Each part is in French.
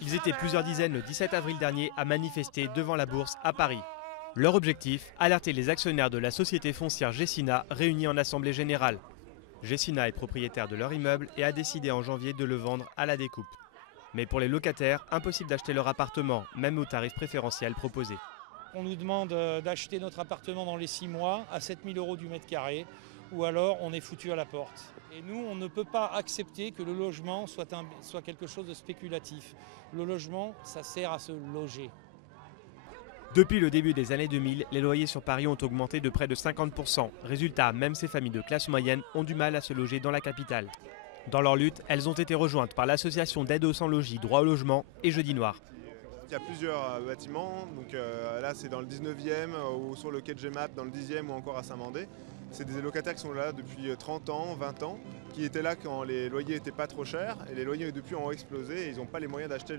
Ils étaient plusieurs dizaines le 17 avril dernier à manifester devant la Bourse à Paris. Leur objectif, alerter les actionnaires de la société foncière Gecina réunis en assemblée générale. Gecina est propriétaire de leur immeuble et a décidé en janvier de le vendre à la découpe. Mais pour les locataires, impossible d'acheter leur appartement, même au tarif préférentiel proposé. On nous demande d'acheter notre appartement dans les 6 mois à 7 000 € du mètre carré, ou alors on est foutu à la porte. Et nous, on ne peut pas accepter que le logement soit quelque chose de spéculatif. Le logement, ça sert à se loger. Depuis le début des années 2000, les loyers sur Paris ont augmenté de près de 50%. Résultat, même ces familles de classe moyenne ont du mal à se loger dans la capitale. Dans leur lutte, elles ont été rejointes par l'association d'aide aux sans-logis Droit au logement et Jeudi Noir. Il y a plusieurs bâtiments, donc là c'est dans le 19e ou sur le quai de Gemap, dans le 10e ou encore à Saint-Mandé. C'est des locataires qui sont là depuis 30 ans, 20 ans, qui étaient là quand les loyers n'étaient pas trop chers et les loyers depuis ont explosé et ils n'ont pas les moyens d'acheter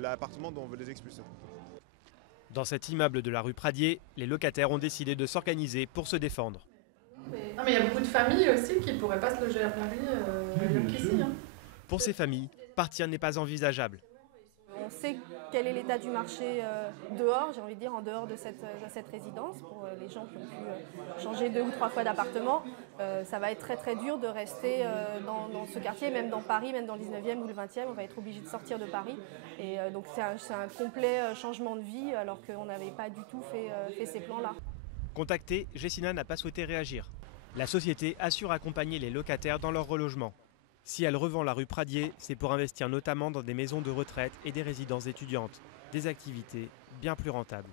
l'appartement dont on veut les expulser. Dans cet immeuble de la rue Pradier, les locataires ont décidé de s'organiser pour se défendre. Non, mais il y a beaucoup de familles aussi qui ne pourraient pas se loger à Paris qu'ici. Pour ces familles, partir n'est pas envisageable. On sait quel est l'état du marché dehors, j'ai envie de dire en dehors de cette résidence. Pour les gens qui ont pu changer 2 ou 3 fois d'appartement, ça va être très très dur de rester dans ce quartier, même dans Paris, même dans le 19e ou le 20e, on va être obligé de sortir de Paris. Et donc c'est un complet changement de vie alors qu'on n'avait pas du tout fait ces plans-là. Contacté, Gecina n'a pas souhaité réagir. La société assure accompagner les locataires dans leur relogement. Si elle revend la rue Pradier, c'est pour investir notamment dans des maisons de retraite et des résidences étudiantes, des activités bien plus rentables.